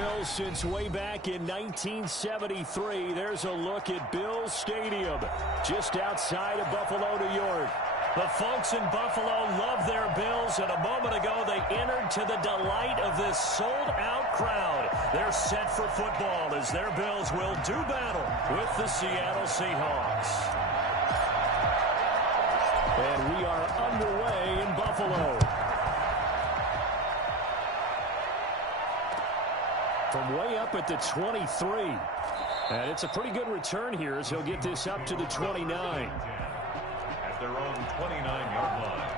Bills since way back in 1973. There's a look at Bills Stadium, just outside of Buffalo, New York. The folks in Buffalo love their Bills, and a moment ago they entered to the delight of this sold-out crowd. They're set for football as their Bills will do battle with the Seattle Seahawks. And we are underway in Buffalo. From way up at the 23. And it's a pretty good return here as he'll get this up to the 29. At their own 29-yard line.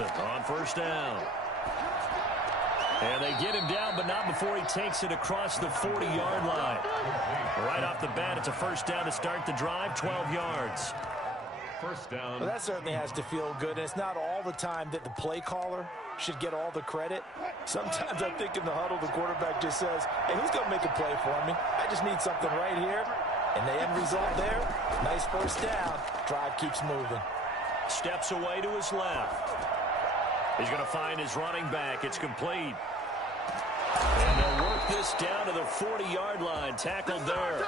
On first down. And they get him down, but not before he takes it across the 40-yard line. Right off the bat, it's a first down to start the drive, 12 yards. First down. Well, that certainly has to feel good. And it's not all the time that the play caller should get all the credit. Sometimes I think in the huddle, the quarterback just says, hey, who's going to make a play for me? I just need something right here. And the end result there, nice first down. Drive keeps moving. Steps away to his left. He's going to find his running back. It's complete. And they'll work this down to the 40-yard line. Tackled there.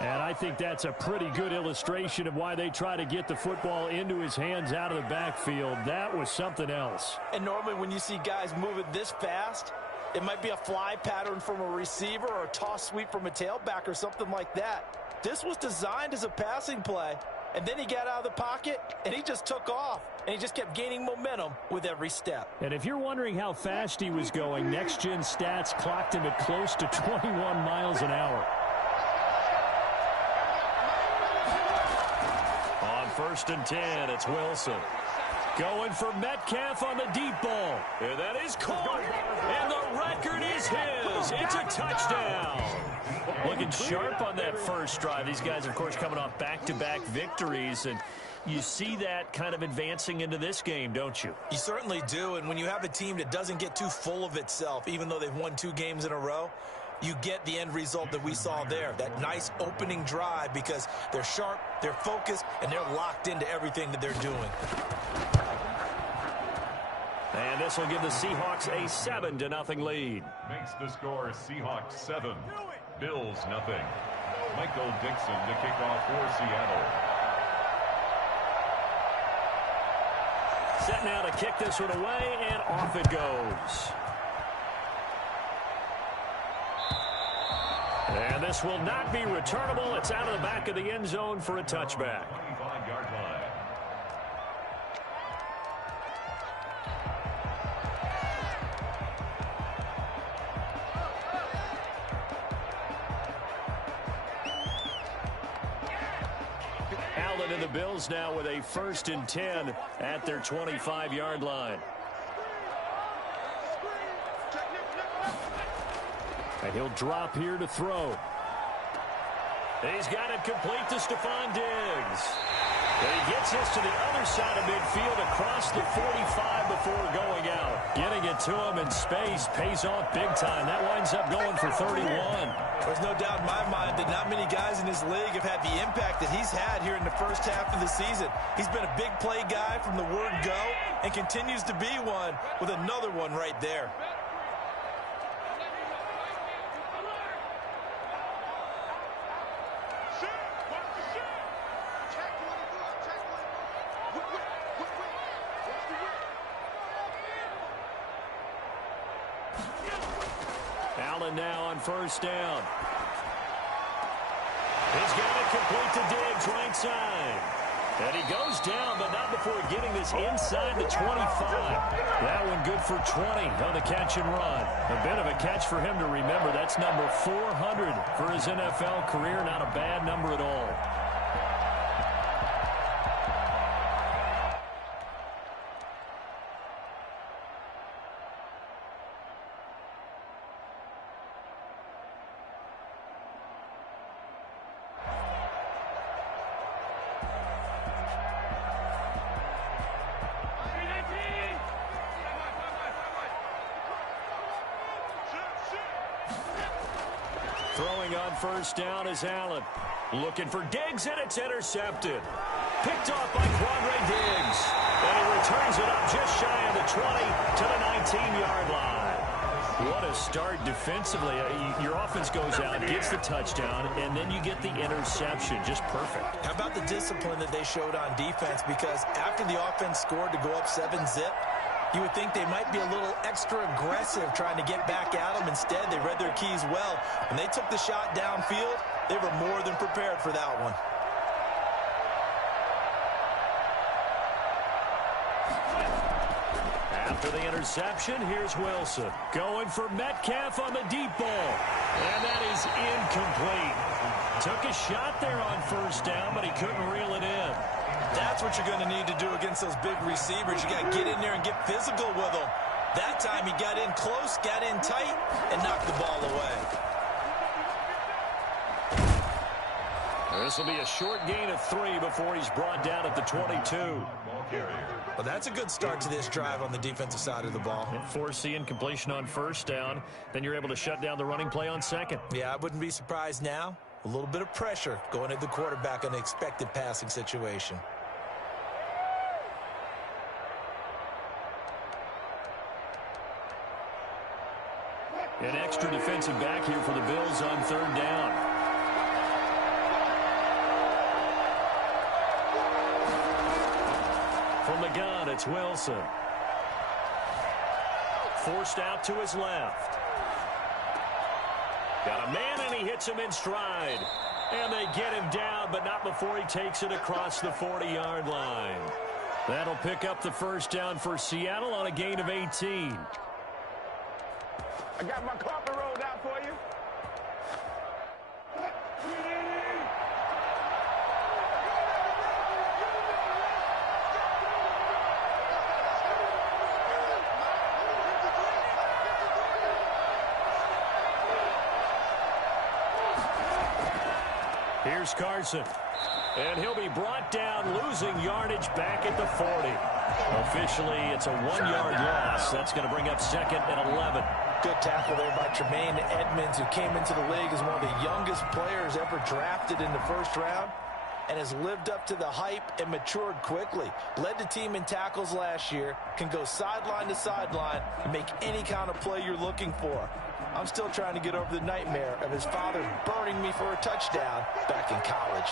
And I think that's a pretty good illustration of why they try to get the football into his hands out of the backfield. That was something else. And normally when you see guys moving this fast, it might be a fly pattern from a receiver or a toss sweep from a tailback or something like that. This was designed as a passing play. And then he got out of the pocket, and he just took off. And he just kept gaining momentum with every step. And if you're wondering how fast he was going, next-gen stats clocked him at close to 21 miles an hour. On first and 10, it's Wilson. Going for Metcalf on the deep ball. And that is caught. And the record is his. It's a touchdown. Looking sharp on that first drive. These guys, of course, coming off back-to-back victories. And you see that kind of advancing into this game, don't you? You certainly do. And when you have a team that doesn't get too full of itself, even though they've won 2 games in a row, you get the end result that we saw there. That nice opening drive because they're sharp, they're focused, and they're locked into everything that they're doing. And this will give the Seahawks a 7-0 lead. Makes the score Seahawks 7, Bills nothing. Michael Dixon to kick off for Seattle. Set now to kick this one away, and off it goes. And this will not be returnable. It's out of the back of the end zone for a touchback. 25-yard line. Allen and the Bills now with a 1st and 10 at their 25-yard line. And he'll drop here to throw. He's got it complete to Stephon Diggs. And he gets this to the other side of midfield across the 45 before going out. Getting it to him in space pays off big time. That winds up going for 31. There's no doubt in my mind that not many guys in this league have had the impact that he's had here in the first half of the season. He's been a big play guy from the word go and continues to be one with another one right there. Allen now on first down. He's got it complete to Diggs, right side. And he goes down, but not before getting this inside the 25. That one good for 20 on the catch and run. A bit of a catch for him to remember. That's number 400 for his NFL career. Not a bad number at all. Throwing on first down is Allen. Looking for Diggs, and it's intercepted. Picked off by Quandre Diggs. And he returns it up just shy of the 20 to the 19-yard line. What a start defensively. Your offense goes out, gets the touchdown, and then you get the interception. Just perfect. How about the discipline that they showed on defense? Because after the offense scored to go up 7-zip, you would think they might be a little extra aggressive trying to get back at them. Instead, they read their keys well. When they took the shot downfield, they were more than prepared for that one. After the interception, here's Wilson. Going for Metcalf on the deep ball. And that is incomplete. Took a shot there on first down, but he couldn't reel it in. That's what you're going to need to do against those big receivers. You got to get in there and get physical with them. That time he got in close, got in tight, and knocked the ball away. This will be a short gain of 3 before he's brought down at the 22. Well, that's a good start to this drive on the defensive side of the ball. Forcing incompletion on first down. Then you're able to shut down the running play on second. Yeah, I wouldn't be surprised now. A little bit of pressure going at the quarterback in an expected passing situation. An extra defensive back here for the Bills on third down. From the gun, it's Wilson. Forced out to his left. Got a man, and he hits him in stride. And they get him down, but not before he takes it across the 40-yard line. That'll pick up the first down for Seattle on a gain of 18. I got my carpet rolled out for you. Here's Carson. And he'll be brought down, losing yardage back at the 40. Officially, it's a 1-yard loss. That's going to bring up second and 11. Good tackle there by Tremaine Edmonds, who came into the league as one of the youngest players ever drafted in the first round and has lived up to the hype and matured quickly. Led the team in tackles last year, can go sideline to sideline and make any kind of play you're looking for. I'm still trying to get over the nightmare of his father burning me for a touchdown back in college.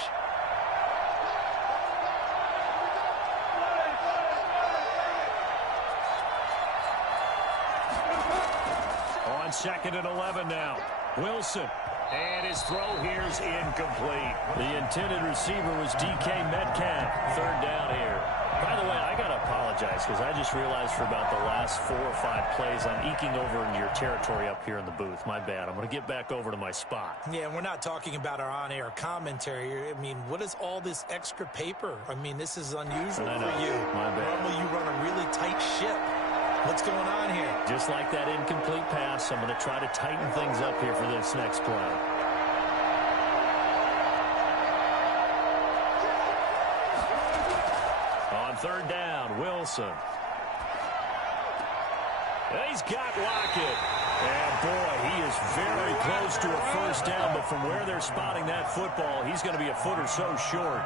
On second and 11 now. Wilson. And his throw here's incomplete. The intended receiver was DK Metcalf. Third down here. By the way, I got to apologize because I just realized for about the last 4 or 5 plays I'm eking over into your territory up here in the booth. My bad. I'm going to get back over to my spot. Yeah, we're not talking about our on-air commentary. I mean, what is all this extra paper? I mean, this is unusual for you. My bad. Normally you run a really tight ship. What's going on here? Just like that incomplete pass, I'm going to try to tighten things up here for this next play. On third down, Wilson. He's got Lockett. And, boy, he is very close to a first down, but from where they're spotting that football, he's going to be a foot or so short.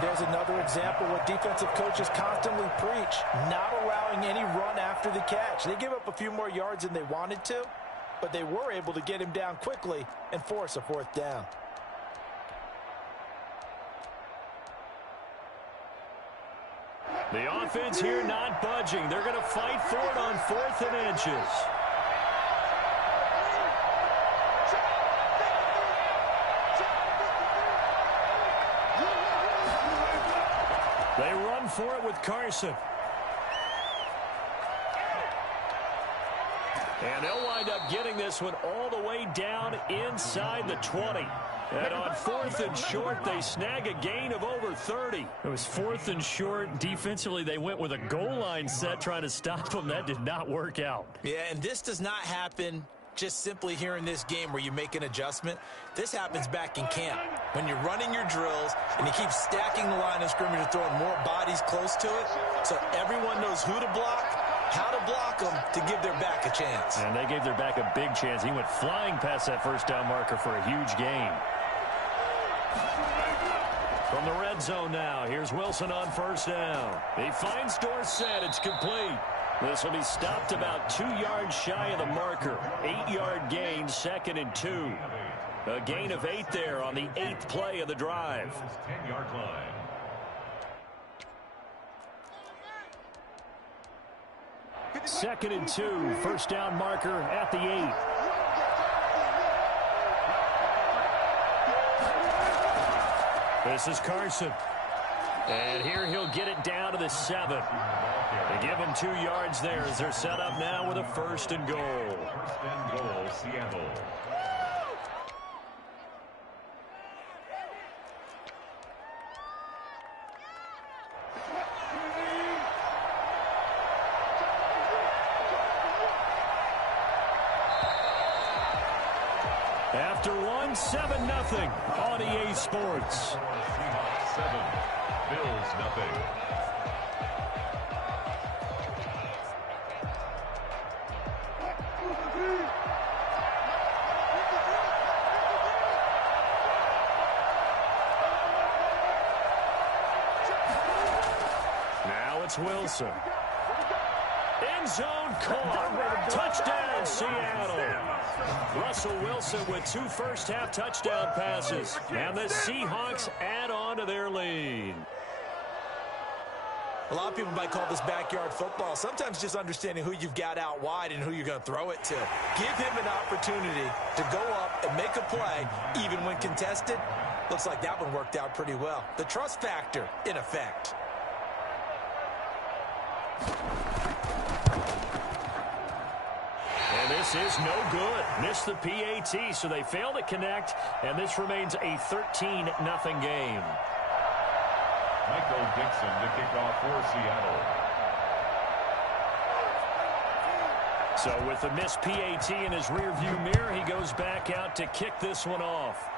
There's another example what defensive coaches constantly preach, not allowing any run after the catch. They give up a few more yards than they wanted to, but they were able to get him down quickly and force a fourth down. The offense here not budging. They're going to fight for it on 4th and inches. They run for it with Carson. And they'll wind up getting this one all the way down inside the 20. And on 4th and short, they snag a gain of over 30. It was 4th and short. Defensively, they went with a goal line set trying to stop them. That did not work out. Yeah, and this does not happen just simply here in this game where you make an adjustment. This happens back in camp. When you're running your drills and you keep stacking the line of scrimmage and throwing more bodies close to it so everyone knows who to block, how to block them to give their back a chance. And they gave their back a big chance. He went flying past that first down marker for a huge gain. From the red zone now, here's Wilson on first down. He finds Dorsett. It's complete. This will be stopped about 2 yards shy of the marker. 8-yard gain, 2nd and 2. A gain of 8 there on the 8th play of the drive. 10-yard line. Second and 2, first down marker at the 8. This is Carson. And here he'll get it down to the 7. They give him 2 yards there as they're set up now with a 1st and goal. 1st and goal, Seattle. After one, 7-0 on EA Sports. Seahawks 7, Bills nothing. Now it's Wilson. End zone caught. Touchdown, Seattle. Russell Wilson with 2 first-half touchdown passes. And the Seahawks add on to their lead. A lot of people might call this backyard football. Sometimes just understanding who you've got out wide and who you're going to throw it to. Give him an opportunity to go up and make a play, even when contested. Looks like that one worked out pretty well. The trust factor, in effect. And this is no good. Missed the PAT, so they fail to connect, and this remains a 13-0 game. Michael Dixon to kick off for Seattle. So with the missed PAT in his rearview mirror, he goes back out to kick this one off.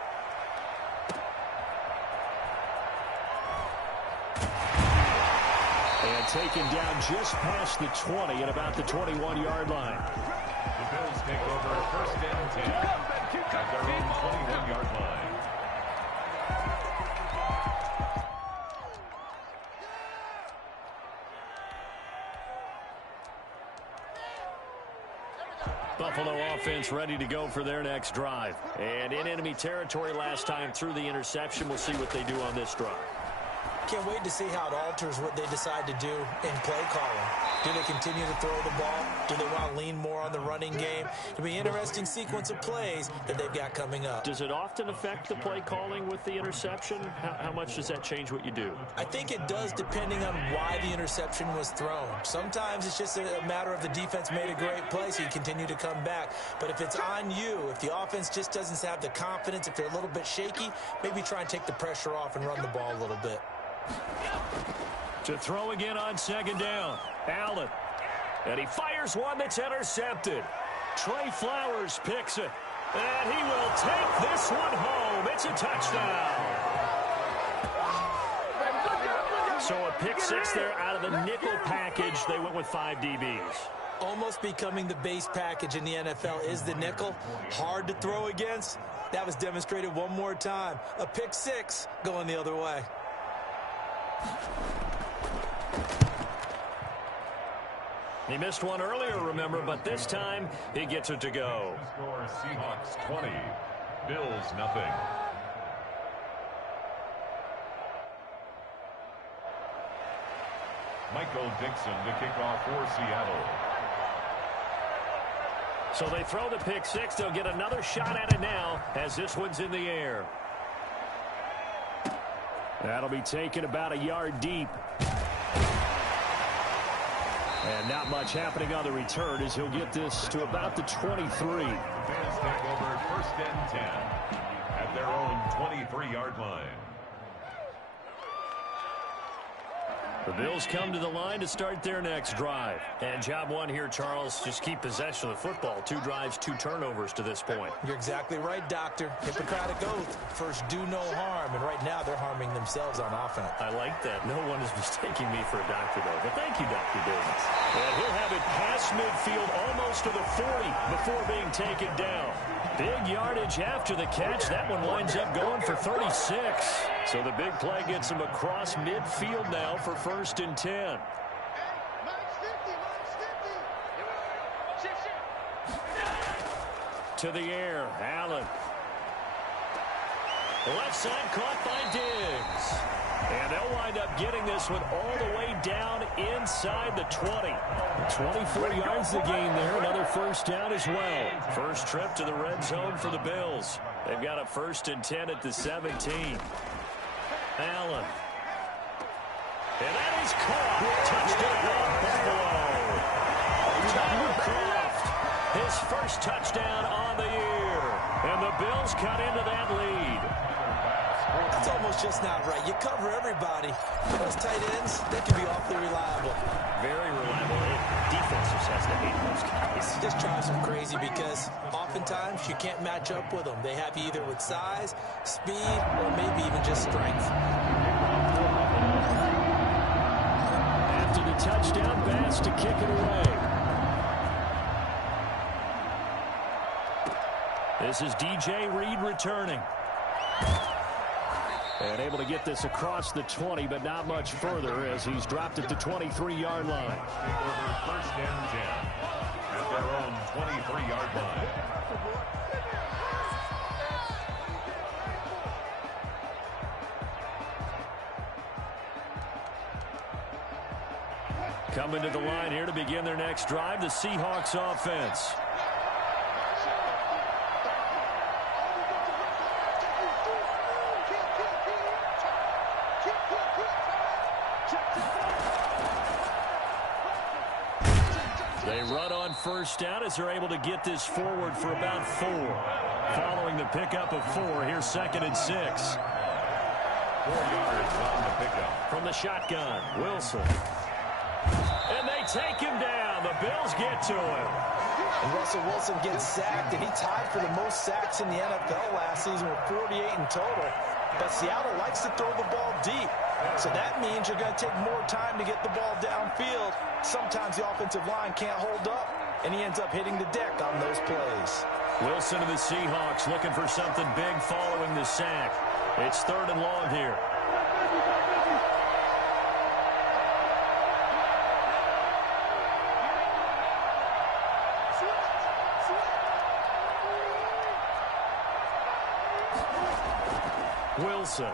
And taken down just past the 20 at about the 21-yard line. The Bills take over 1st and 10 at their own 21-yard line. Buffalo offense ready to go for their next drive. And in enemy territory last time through the interception. We'll see what they do on this drive. Can't wait to see how it alters what they decide to do in play calling. Do they continue to throw the ball? Do they want to lean more on the running game? It'll be an interesting sequence of plays that they've got coming up. Does it often affect the play calling with the interception? How much does that change what you do? I think it does, depending on why the interception was thrown. Sometimes it's just a matter of the defense made a great play, so you continue to come back. But if it's on you, if the offense just doesn't have the confidence, if they're a little bit shaky, maybe try and take the pressure off and run the ball a little bit. To throw again on 2nd down. Allen. And he fires one that's intercepted. Trey Flowers picks it. And he will take this one home. It's a touchdown. So a pick 6 there out of the nickel package. They went with 5 DBs. Almost becoming the base package in the NFL is the nickel. Hard to throw against. That was demonstrated one more time. A pick 6 going the other way. He missed one earlier, remember, but this time he gets it to go. Score Seahawks 20, Bills nothing. Michael Dixon to kick off for Seattle. So they throw the pick 6. They'll get another shot at it now as this one's in the air. That'll be taken about a yard deep. And not much happening on the return as he'll get this to about the 23. The Bills take over 1st and 10 at their own 23-yard line. The Bills come to the line to start their next drive. And job one here, Charles, just keep possession of the football. 2 drives, 2 turnovers to this point. You're exactly right, Doctor. Hippocratic oath. First, do no harm. And right now, they're harming themselves on offense. I like that. No one is mistaking me for a doctor, though. But thank you, Dr. Davis. And he'll have drive it past midfield, almost to the 40 before being taken down. Big yardage after the catch. That one winds up going for 36. So the big play gets him across midfield now for 1st and 10. To the air, Allen. Left side caught by Diggs. And they'll wind up getting this one all the way down inside the 20. 24 yards the gain there. Another first down as well. First trip to the red zone for the Bills. They've got a 1st and 10 at the 17. Allen. And that is caught. Touchdown, Buffalo. Tyler Kroft, his first touchdown on the year. And the Bills cut into that lead. That's almost just not right. You cover everybody. Those tight ends, they can be awfully reliable. Very reliable. Defense just has to hate those guys. Just drives them crazy because oftentimes you can't match up with them. They have you either with size, speed, or maybe even just strength. After the touchdown, Bass to kick it away. This is DJ Reed returning. And able to get this across the 20, but not much further as he's dropped at the 23-yard line. First and 10 at their own 23-yard line. Coming to the line here to begin their next drive, the Seahawks offense. They run on first down as they're able to get this forward for about 4. Following the pickup of 4, here's 2nd and 6. 4 yards on the pickup. From the shotgun, Wilson. And they take him down. The Bills get to him. And Russell Wilson gets sacked, and he tied for the most sacks in the NFL last season with 48 in total. But Seattle likes to throw the ball deep. So that means you're going to take more time to get the ball downfield. Sometimes the offensive line can't hold up, and he ends up hitting the deck on those plays. Wilson of the Seahawks looking for something big following the sack. It's 3rd and long here. Wilson.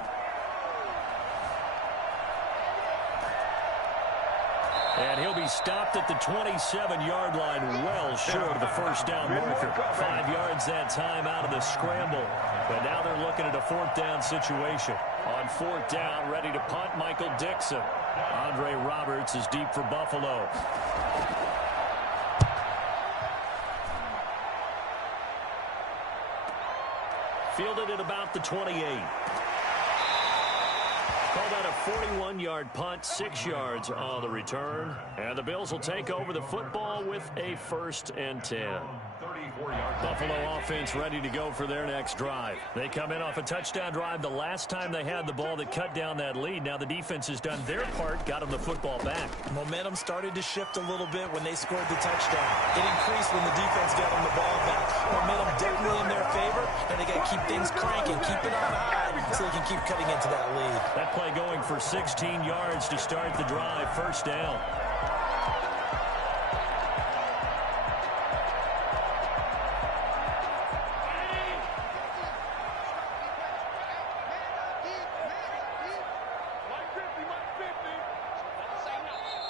And he'll be stopped at the 27-yard line, well short of the first down marker. 5 yards that time out of the scramble. But now they're looking at a 4th down situation. On 4th down, ready to punt, Michael Dixon. Andre Roberts is deep for Buffalo. Fielded at about the 28. Called out a 41-yard punt, 6 yards on the return. And the Bills will take over the football with a 1st and 10. Buffalo offense ready to go for their next drive. They come in off a touchdown drive the last time they had the ball that cut down that lead. Now the defense has done their part, got them the football back. Momentum started to shift a little bit when they scored the touchdown. It increased when the defense got them the ball back. Momentum definitely in their favor, and they got to keep things cranking, keep it on high so they can keep cutting into that lead. That play going for 16 yards to start the drive, 1st down.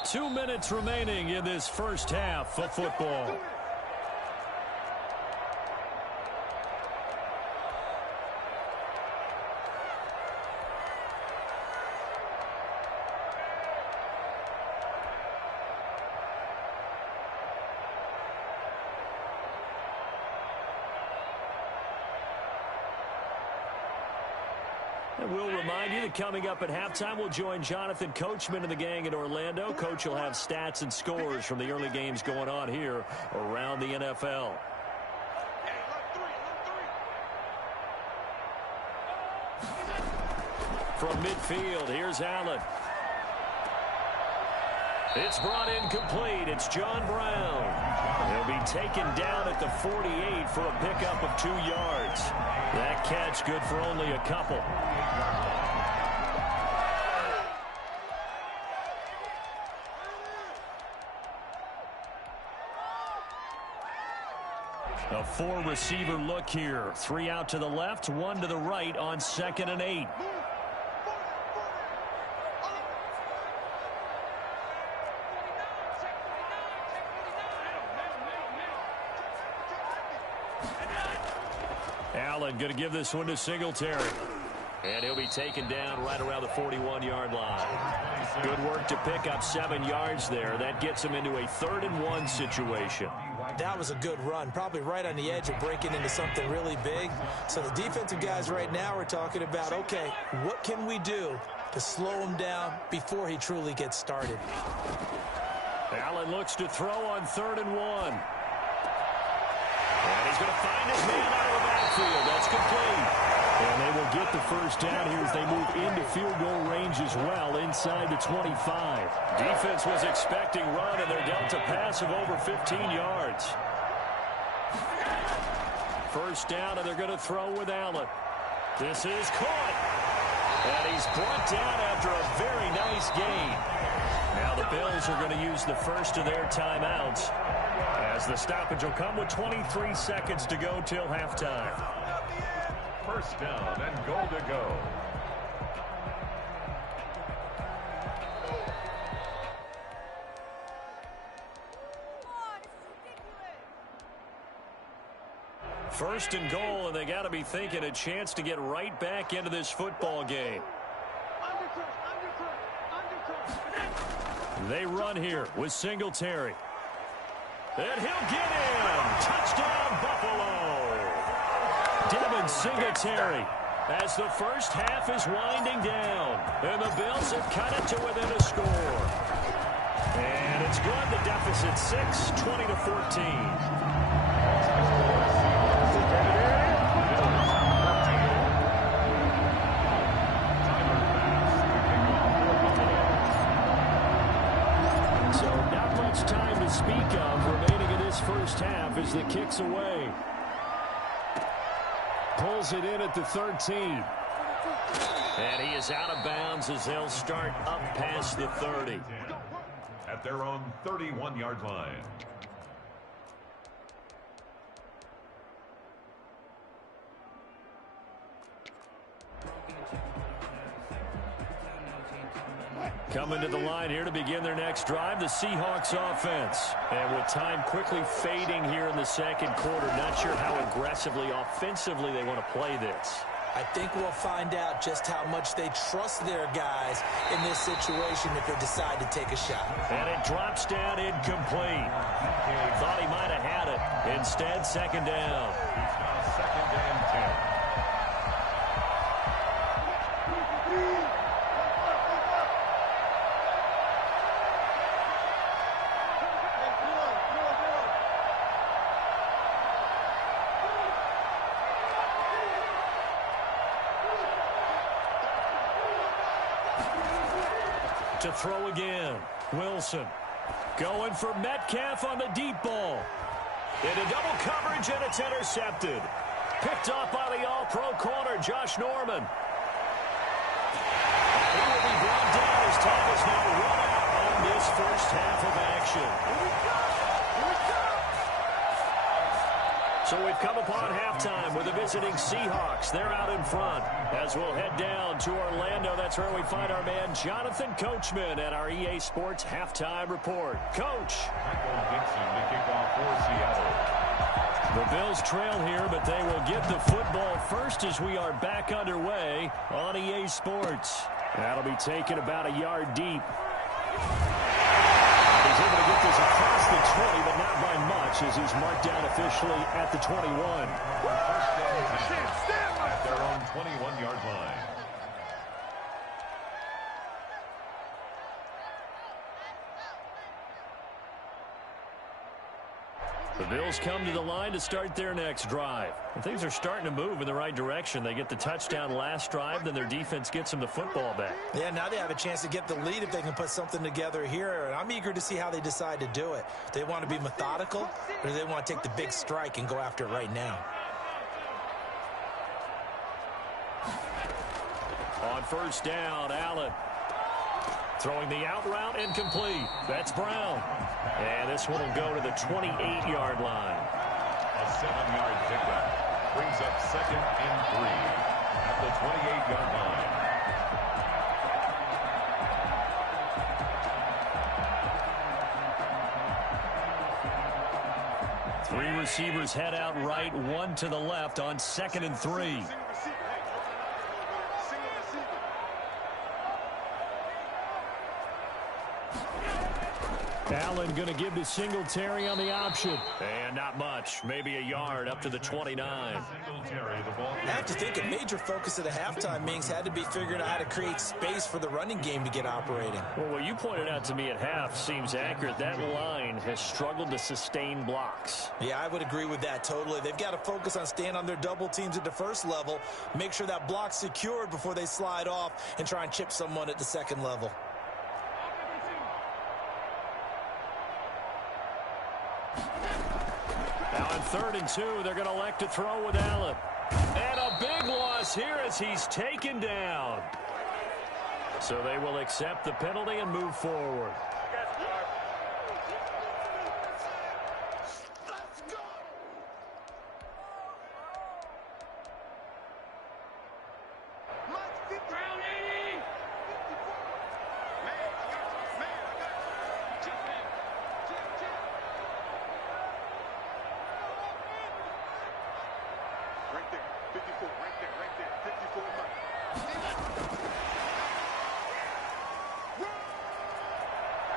Two minutes remaining in this first half of football. And we'll remind you that coming up at halftime, we'll join Jonathan Coachman and the gang in Orlando. Coach will have stats and scores from the early games going on here around the NFL. From midfield, here's Allen. It's brought in complete. It's John Brown. He'll be taken down at the 48 for a pickup of 2 yards. That catch good for only a couple. A 4-receiver look here. 3 out to the left, 1 to the right on 2nd and 8. Allen going to give this one to Singletary. And he'll be taken down right around the 41-yard line. Good work to pick up 7 yards there. That gets him into a 3rd and 1 situation. That was a good run, probably right on the edge of breaking into something really big. So the defensive guys right now are talking about, okay, what can we do to slow him down before he truly gets started? Allen looks to throw on 3rd and 1. And he's going to find his man out of the backfield. That's complete. And they will get the first down here as they move into field goal range as well inside the 25. Defense was expecting run, and they're dealt a pass of over 15 yards. First down, and they're going to throw with Allen. This is caught. And he's brought down after a very nice gain. Now the Bills are going to use the first of their timeouts, as the stoppage will come with 23 seconds to go till halftime. First down and goal to go. First and goal, and they got to be thinking a chance to get right back into this football game. They run here with Singletary. And he'll get in. Touchdown, Buffalo. Devin Singletary as the first half is winding down. And the Bills have cut it to within a score. And it's good. The deficit 6, 20-14. Time to speak of remaining in this first half as the kick's away. Pulls it in at the 13. And he is out of bounds as they'll start up past the 30. At their own 31-yard line. Coming to the line here to begin their next drive, the Seahawks offense. And with time quickly fading here in the second quarter, not sure how aggressively, offensively they want to play this. I think we'll find out just how much they trust their guys in this situation if they decide to take a shot. And it drops down incomplete. Thought he might have had it. Instead, second down. Second and 10. To throw again. Wilson going for Metcalf on the deep ball. Into double coverage, and it's intercepted. Picked off by the all-pro corner, Josh Norman. He will be brought down as time is now run out on this first half of action. So we've come upon halftime with the visiting Seahawks. They're out in front. As we'll head down to Orlando, that's where we find our man Jonathan Coachman at our EA Sports Halftime Report. Coach. Michael Dixon to kick off for Seattle. The Bills trail here, but they will get the football first as we are back underway on EA Sports. That'll be taken about a yard deep. He's able to get this across the 20, but not by much as he's marked down officially at the 21. At their own 21-yard line. The Bills come to the line to start their next drive. And things are starting to move in the right direction. They get the touchdown last drive, then their defense gets them the football back. Yeah, now they have a chance to get the lead if they can put something together here. And I'm eager to see how they decide to do it. Do they want to be methodical, or do they want to take the big strike and go after it right now? On first down, Allen. Throwing the out route, incomplete. That's Brown. And this one will go to the 28-yard line. A 7-yard pickup brings up 2nd and 3 at the 28-yard line. Three receivers head out right, one to the left on 2nd and 3. Allen going to give to Singletary on the option. And not much. Maybe a yard up to the 29. I have to think a major focus of the halftime meetings had to be figuring out how to create space for the running game to get operating. Well, what you pointed out to me at half seems accurate. That line has struggled to sustain blocks. Yeah, I would agree with that totally. They've got to focus on staying on their double teams at the first level, make sure that block's secured before they slide off and try and chip someone at the second level. Now on 3rd and 2, they're going to elect to throw with Allen. And a big loss here as he's taken down. So they will accept the penalty and move forward.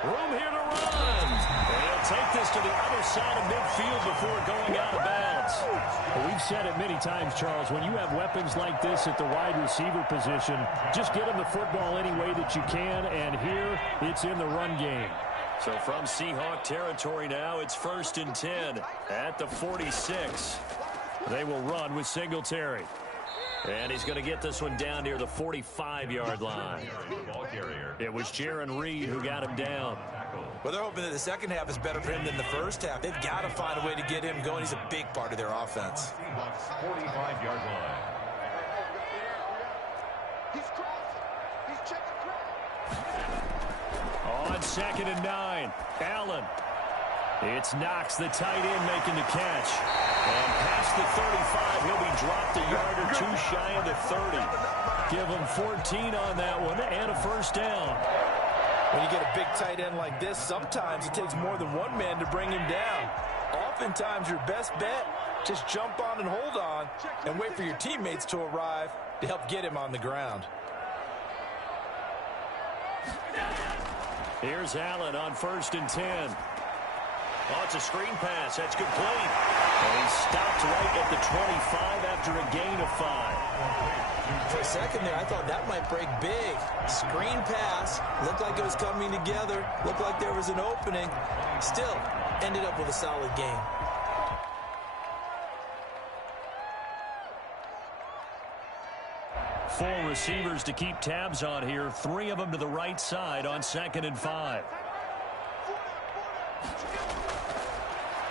Room here to run. And he'll take this to the other side of midfield before going out of bounds. Well, we've said it many times, Charles, when you have weapons like this at the wide receiver position, just get them the football any way that you can, and here it's in the run game. So from Seahawk territory now, it's 1st and 10 at the 46. They will run with Singletary. And he's going to get this one down near the 45-yard line. It was Jaron Reed who got him down. Well, they're hoping that the second half is better for him than the first half. They've got to find a way to get him going. He's a big part of their offense. 45-yard line. On 2nd and 9, Allen. It's Knox, the tight end, making the catch. And past the 35, he'll be dropped a yard or two shy of the 30. Give him 14 on that one and a first down. When you get a big tight end like this, sometimes it takes more than one man to bring him down. Oftentimes, your best bet, just jump on and hold on and wait for your teammates to arrive to help get him on the ground. Here's Allen on 1st and 10. Oh, it's a screen pass. That's complete. And he stopped right at the 25 after a gain of 5. For a second there, I thought that might break big. Screen pass. Looked like it was coming together. Looked like there was an opening. Still, ended up with a solid game. Four receivers to keep tabs on here. 3 of them to the right side on 2nd and 5.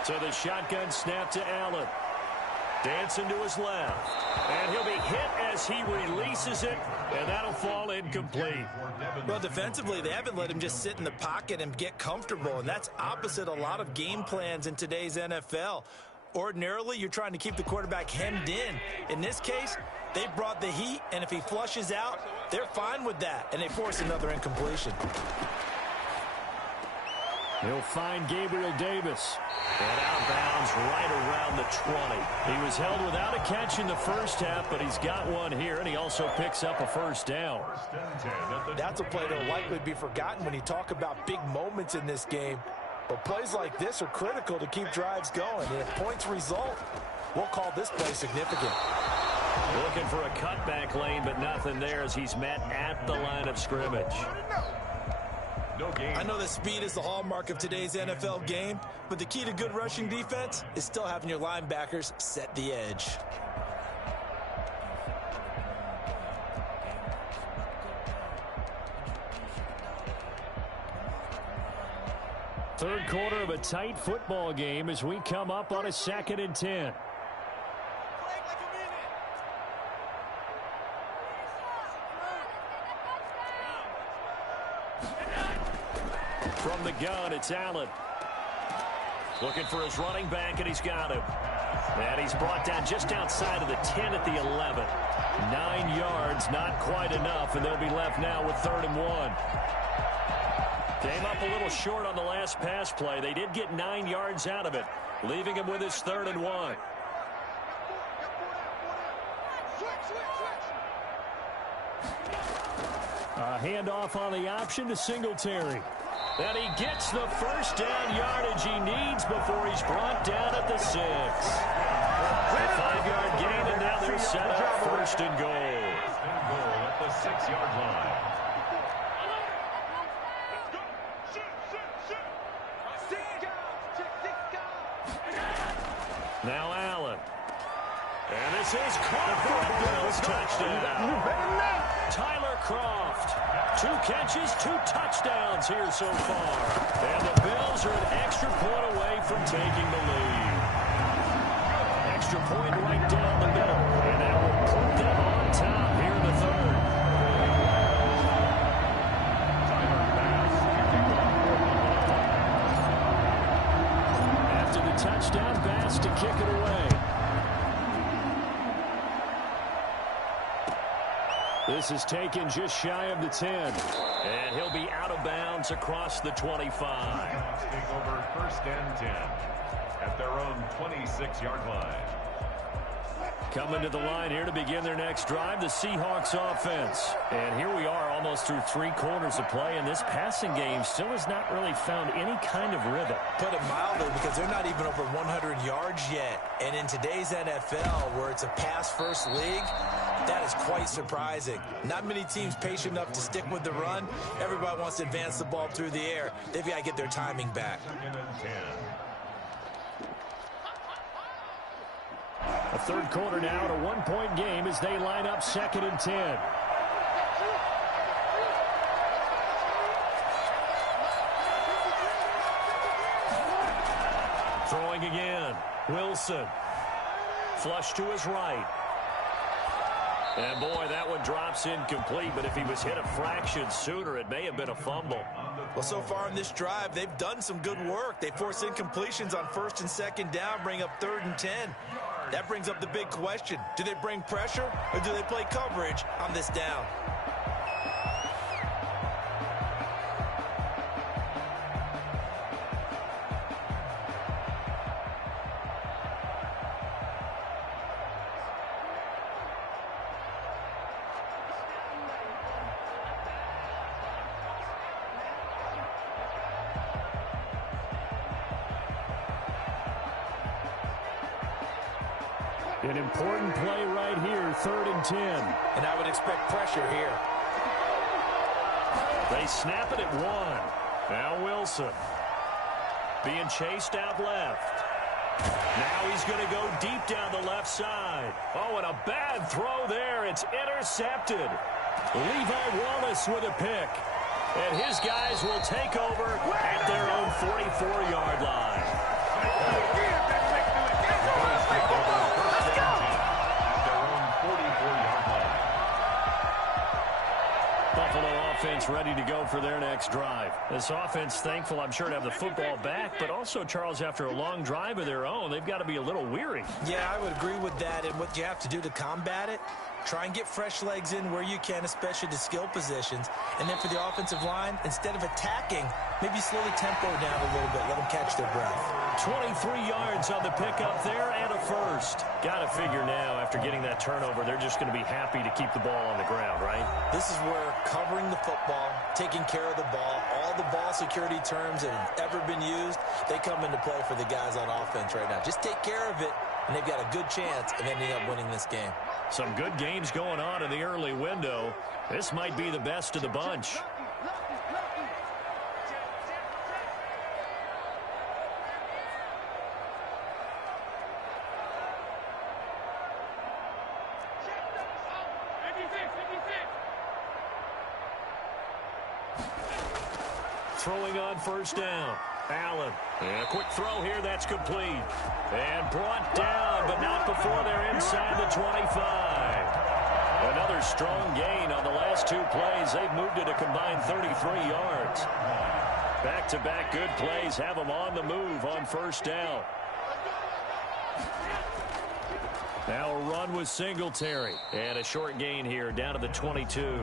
So the shotgun snap to Allen. Dancing to his left. And he'll be hit as he releases it, and that'll fall incomplete. Well, defensively, they haven't let him just sit in the pocket and get comfortable, and that's opposite a lot of game plans in today's NFL. Ordinarily, you're trying to keep the quarterback hemmed in. In this case, they brought the heat, and if he flushes out, they're fine with that, and they force another incompletion. He'll find Gabriel Davis. And outbounds right around the 20. He was held without a catch in the first half, but he's got one here, and he also picks up a first down. That's a play that'll likely be forgotten when you talk about big moments in this game. But plays like this are critical to keep drives going. And if points result, we'll call this play significant. Looking for a cutback lane, but nothing there as he's met at the line of scrimmage. No gain. I know that speed is the hallmark of today's NFL game, but the key to good rushing defense is still having your linebackers set the edge. Third quarter of a tight football game as we come up on a 2nd and 10. From the gun, it's Allen. Looking for his running back, and he's got him. And he's brought down just outside of the 10 at the 11. 9 yards, not quite enough, and they'll be left now with 3rd and 1. Came up a little short on the last pass play. They did get 9 yards out of it, leaving him with his 3rd and 1. A handoff on the option to Singletary. And he gets the first down yardage he needs before he's brought down at the 6. A 5-yard gain, and now they're set up 1st and goal. First and goal at the 6-yard line. Now Allen. And this is caught for a Bills touchdown. Tyler Kroft. 2 catches, 2 touchdowns here so far. And the Bills are an extra point away from taking the lead. Extra point right down the middle. And that will put them on top here in the 3rd. After the touchdown, Bass to kick it away. This is taken just shy of the 10. And he'll be out of bounds across the 25. Seahawks take over 1st and 10 at their own 26-yard line. Coming to the line here to begin their next drive, the Seahawks offense. And here we are almost through 3 quarters of play, and this passing game still has not really found any kind of rhythm. Put it mildly, because they're not even over 100 yards yet. And in today's NFL, where it's a pass-first league, that is quite surprising. Not many teams patient enough to stick with the run. Everybody wants to advance the ball through the air. They've got to get their timing back. 2nd and 10. A 3rd quarter now at a 1-point game as they line up 2nd and 10. Throwing again. Wilson. Flush to his right. And boy, that one drops incomplete, but if he was hit a fraction sooner, it may have been a fumble. Well, so far in this drive, they've done some good work. They force incompletions on 1st and 2nd down, bring up 3rd and 10. That brings up the big question. Do they bring pressure, or do they play coverage on this down? An important play right here, 3rd and 10. And I would expect pressure here. They snap it at 1. Now Wilson. Being chased out left. Now he's going to go deep down the left side. Oh, and a bad throw there. It's intercepted. Levi Wallace with a pick. And his guys will take over at their own 44-yard line. Buffalo offense ready to go for their next drive. This offense thankful, I'm sure, to have the football back, but also, Charles, after a long drive of their own, they've got to be a little weary. Yeah, I would agree with that, and what you have to do to combat it, try and get fresh legs in where you can, especially to skill positions. And then for the offensive line, instead of attacking, maybe slowly tempo down a little bit, let them catch their breath. 23 yards on the pickup there and a first. Got to figure now, after getting that turnover, they're just going to be happy to keep the ball on the ground, right? This is where covering the football, taking care of the ball, all the ball security terms that have ever been used, they come into play for the guys on offense right now. Just take care of it, and they've got a good chance of ending up winning this game. Some good games going on in the early window. This might be the best of the bunch. 2nd and 10 throwing on first down. Allen. And a quick throw here. That's complete. And brought down, but not before they're inside the 25. Another strong gain on the last two plays. They've moved it a combined 33 yards. Back-to-back good plays have them on the move on first down. Now a run with Singletary. And a short gain here down to the 22.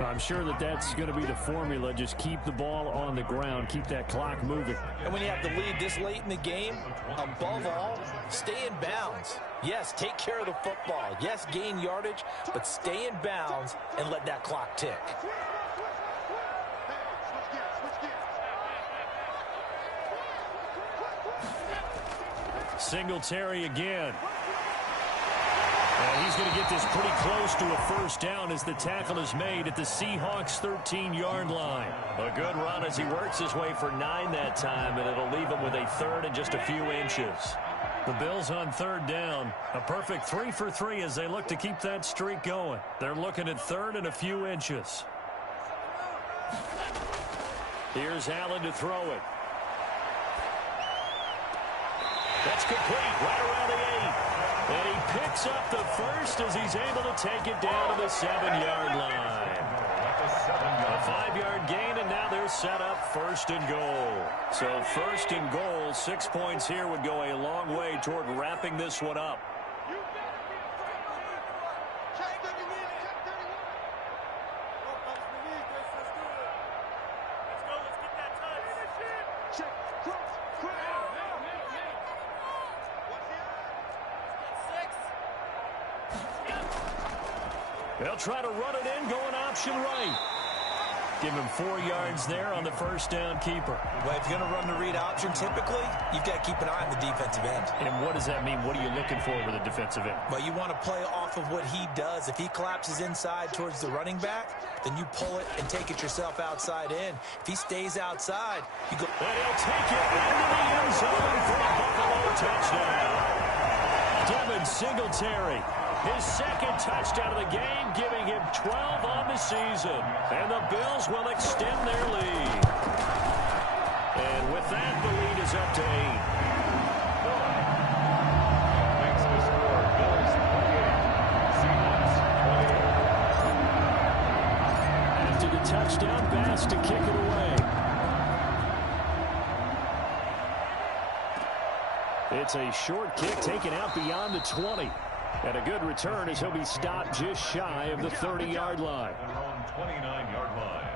I'm sure that's going to be the formula. Just keep the ball on the ground. Keep that clock moving. And when you have the lead this late in the game, above all, stay in bounds. Yes, take care of the football. Yes, gain yardage, but stay in bounds and let that clock tick. Singletary again. And he's going to get this pretty close to a first down as the tackle is made at the Seahawks 13-yard line. A good run as he works his way for 9 that time, and it'll leave him with a third and just a few inches. The Bills on third down. A perfect 3 for 3 as they look to keep that streak going. They're looking at third and a few inches. Here's Allen to throw it. That's complete right around the 8. And he picks up the first as he's able to take it down to the 7-yard line. A 5-yard gain, and now they're set up first and goal. So first and goal, 6 points here would go a long way toward wrapping this one up. They'll try to run it in, going option right. Give him 4 yards there on the first down keeper. Well, if you're going to run the read option, typically, you've got to keep an eye on the defensive end. And what does that mean? What are you looking for with a defensive end? Well, you want to play off of what he does. If he collapses inside towards the running back, then you pull it and take it yourself outside in. If he stays outside, you go. And he'll take it into the end zone for a Buffalo touchdown. Devin Singletary. His second touchdown of the game, giving him 12 on the season. And the Bills will extend their lead. And with that, the lead is up to 8. Makes the score. Bills 28. Seahawks 28. After the touchdown, Bass to kick it away. It's a short kick taken out beyond the 20. And a good return as he'll be stopped just shy of the 30-yard line. They're on 29-yard line.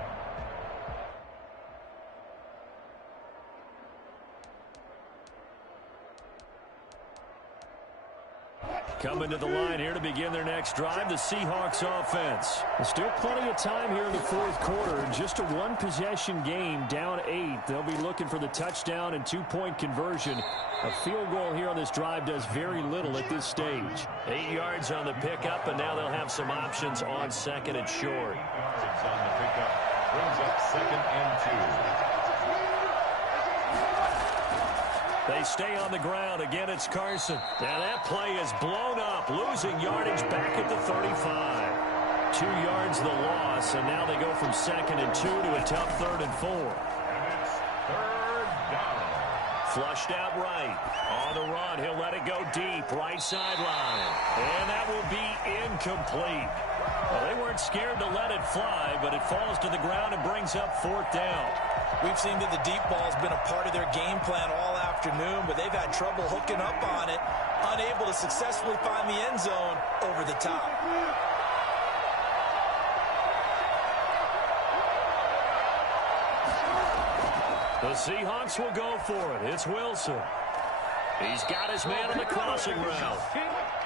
Coming to the line here to begin their next drive, the Seahawks offense. There's still plenty of time here in the fourth quarter. Just a one-possession game, down 8. They'll be looking for the touchdown and 2-point conversion. A field goal here on this drive does very little at this stage. 8 yards on the pickup, and now they'll have some options on second and short. 8 yards on the pickup. Brings up second and 2. They stay on the ground. Again, it's Carson. Now that play is blown up, losing yardage back at the 35. 2 yards the loss, and now they go from second and 2 to a tough third and 4. And it's third down. Flushed out right. On the run, he'll let it go deep, right sideline. And that will be incomplete. Well, they weren't scared to let it fly, but it falls to the ground and brings up fourth down. We've seen that the deep ball has been a part of their game plan all afternoon, but they've had trouble hooking up on it, unable to successfully find the end zone over the top. The Seahawks will go for it. It's Wilson. He's got his man on the crossing route.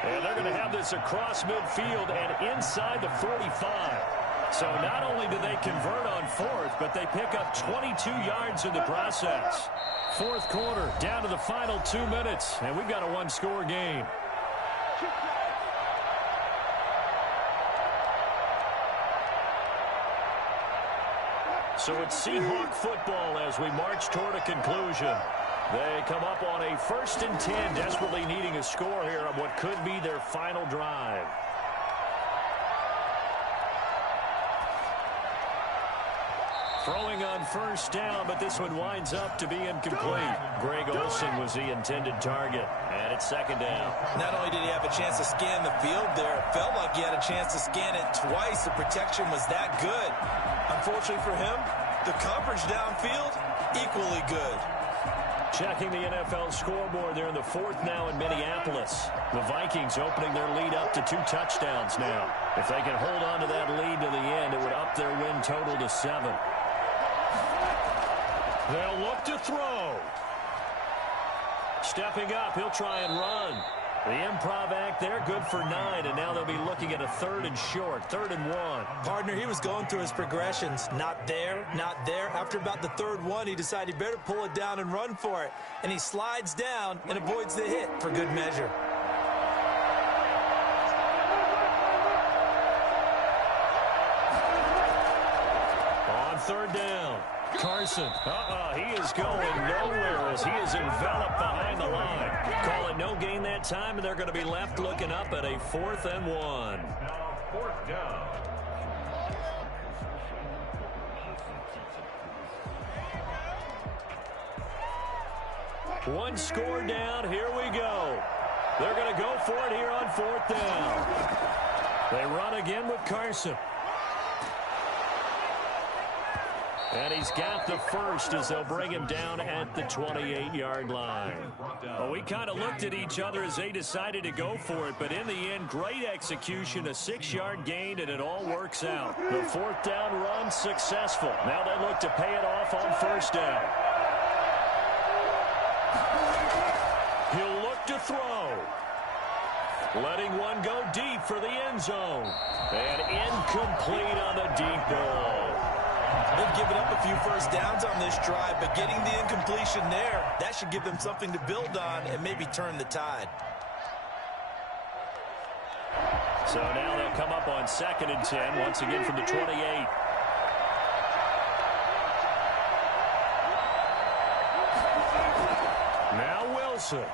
And they're going to have this across midfield and inside the 45. So not only do they convert on fourth, but they pick up 22 yards in the process. Fourth quarter, down to the final 2 minutes, and we've got a one-score game. So it's Seahawk football as we march toward a conclusion. They come up on a 1st and 10, desperately needing a score here on what could be their final drive. Throwing on first down, but this one winds up to be incomplete. Greg Olsen was the intended target, and it's second down. Not only did he have a chance to scan the field there, it felt like he had a chance to scan it twice. The protection was that good. Unfortunately for him, the coverage downfield, equally good. Checking the NFL scoreboard, they're in the fourth now in Minneapolis. The Vikings opening their lead up to 2 touchdowns now. If they can hold on to that lead to the end, it would up their win total to 7. They'll look to throw. Stepping up, he'll try and run. The improv act there, good for 9, and now they'll be looking at a 3rd and short, 3rd and 1. Partner, he was going through his progressions. Not there, not there. After about the 3rd one, he decided he better pull it down and run for it. And he slides down and avoids the hit for good measure. On 3rd down, Carson. He is going nowhere as he is enveloped behind the line. Call it no gain that time, and they're going to be left looking up at a 4th and 1. Now 4th down. One score down. Here we go. They're going to go for it here on 4th down. They run again with Carson. And he's got the first as they'll bring him down at the 28-yard line. Well, we kind of looked at each other as they decided to go for it, but in the end, great execution, a 6-yard gain, and it all works out. The 4th down run successful. Now they look to pay it off on 1st down. He'll look to throw. Letting one go deep for the end zone. And incomplete on the deep ball. They've given up a few first downs on this drive, but getting the incompletion there, that should give them something to build on and maybe turn the tide. So now they'll come up on 2nd and 10, once again from the 28. Now Wilson.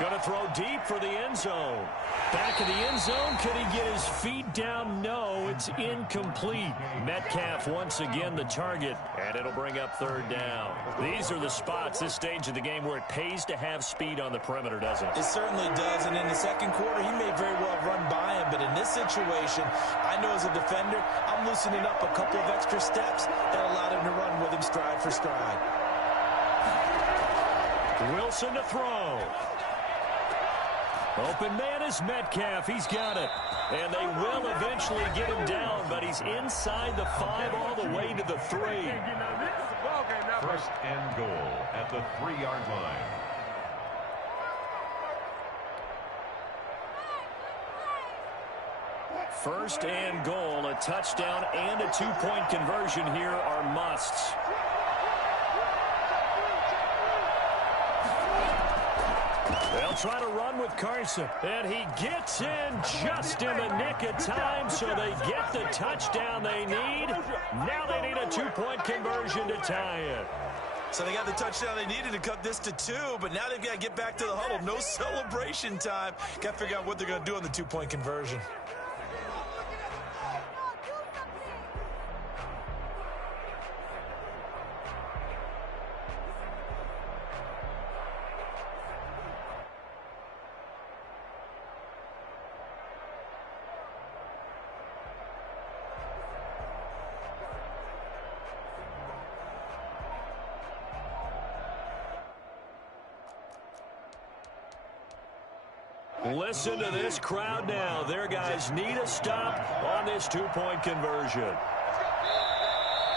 Going to throw deep for the end zone. Back in the end zone. Could he get his feet down? No, it's incomplete. Metcalf once again the target, and it'll bring up 3rd down. These are the spots, this stage of the game, where it pays to have speed on the perimeter, doesn't it? It certainly does, and in the 2nd quarter, he may very well run by him, but in this situation, I know as a defender, I'm loosening up a couple of extra steps that allowed him to run with him stride for stride. Wilson to throw. Open man is Metcalf. He's got it. And they will eventually get him down, but he's inside the 5 all the way to the 3. 1st and goal at the 3-yard line. First and goal, a touchdown and a 2-point conversion here are musts. They'll try to run with Carson, and he gets in just in the nick of time, so they get the touchdown they need. Now they need a 2-point conversion to tie it. So they got the touchdown they needed to cut this to 2, but now they've got to get back to the huddle. No celebration time. Got to figure out what they're going to do on the 2-point conversion. Listen to this crowd now. Their guys need a stop on this 2-point conversion.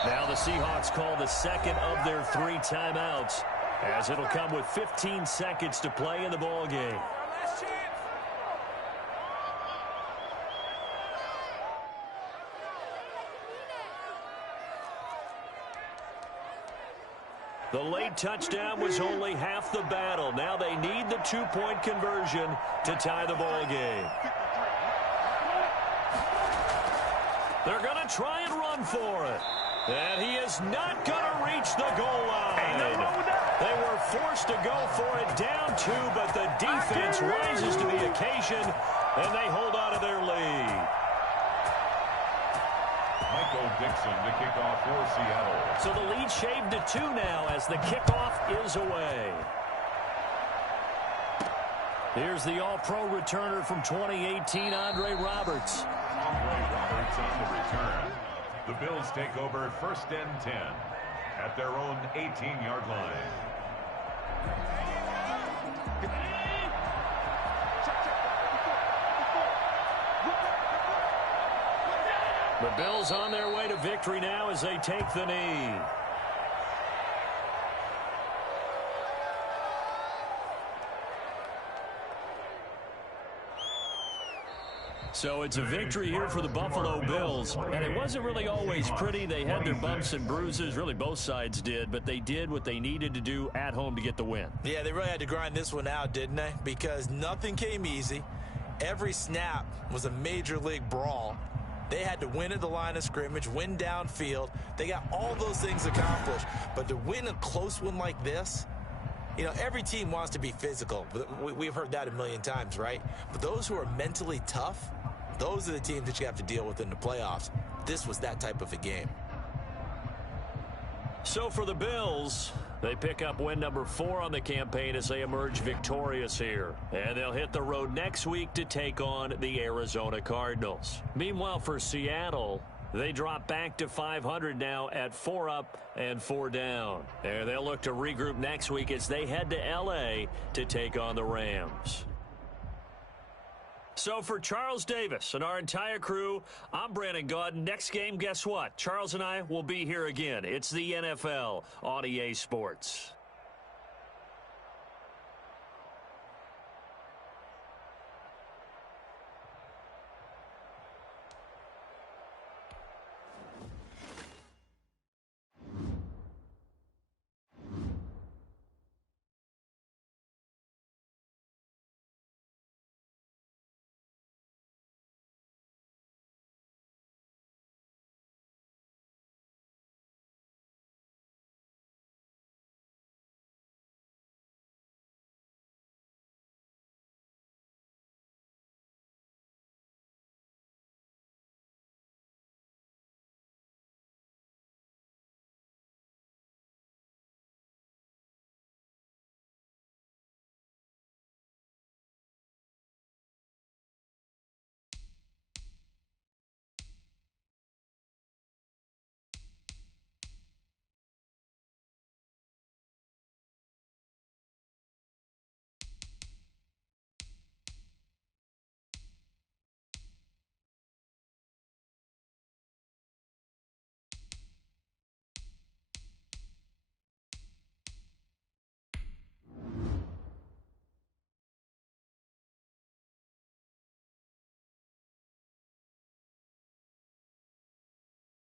Now the Seahawks call the 2nd of their 3 timeouts, as it'll come with 15 seconds to play in the ball game. The late touchdown was only half the battle. Now they need the 2-point conversion to tie the ball game. They're going to try and run for it. And he is not going to reach the goal line. They were forced to go for it down 2, but the defense rises to the occasion, and they hold on to their lead. Michael Dixon to kick off for Seattle. So the lead shaved to 2 now as the kickoff is away. Here's the All-Pro returner from 2018, Andre Roberts. Andre Roberts on the return. The Bills take over 1st and 10 at their own 18-yard line. The Bills on their way to victory now as they take the knee. So it's a victory here for the Buffalo Bills. And it wasn't really always pretty. They had their bumps and bruises. Really, both sides did. But they did what they needed to do at home to get the win. Yeah, they really had to grind this one out, didn't they? Because nothing came easy. Every snap was a major league brawl. They had to win at the line of scrimmage, win downfield. They got all those things accomplished. But to win a close one like this, you know, every team wants to be physical. We've heard that a million times, right? But those who are mentally tough, those are the teams that you have to deal with in the playoffs. This was that type of a game. So for the Bills, they pick up win number 4 on the campaign as they emerge victorious here. And they'll hit the road next week to take on the Arizona Cardinals. Meanwhile, for Seattle, they drop back to 500 now at 4 up and 4 down. And they'll look to regroup next week as they head to L.A. to take on the Rams. So for Charles Davis and our entire crew, I'm Brandon Gaudin. Next game, guess what? Charles and I will be here again. It's the NFL on EA Sports.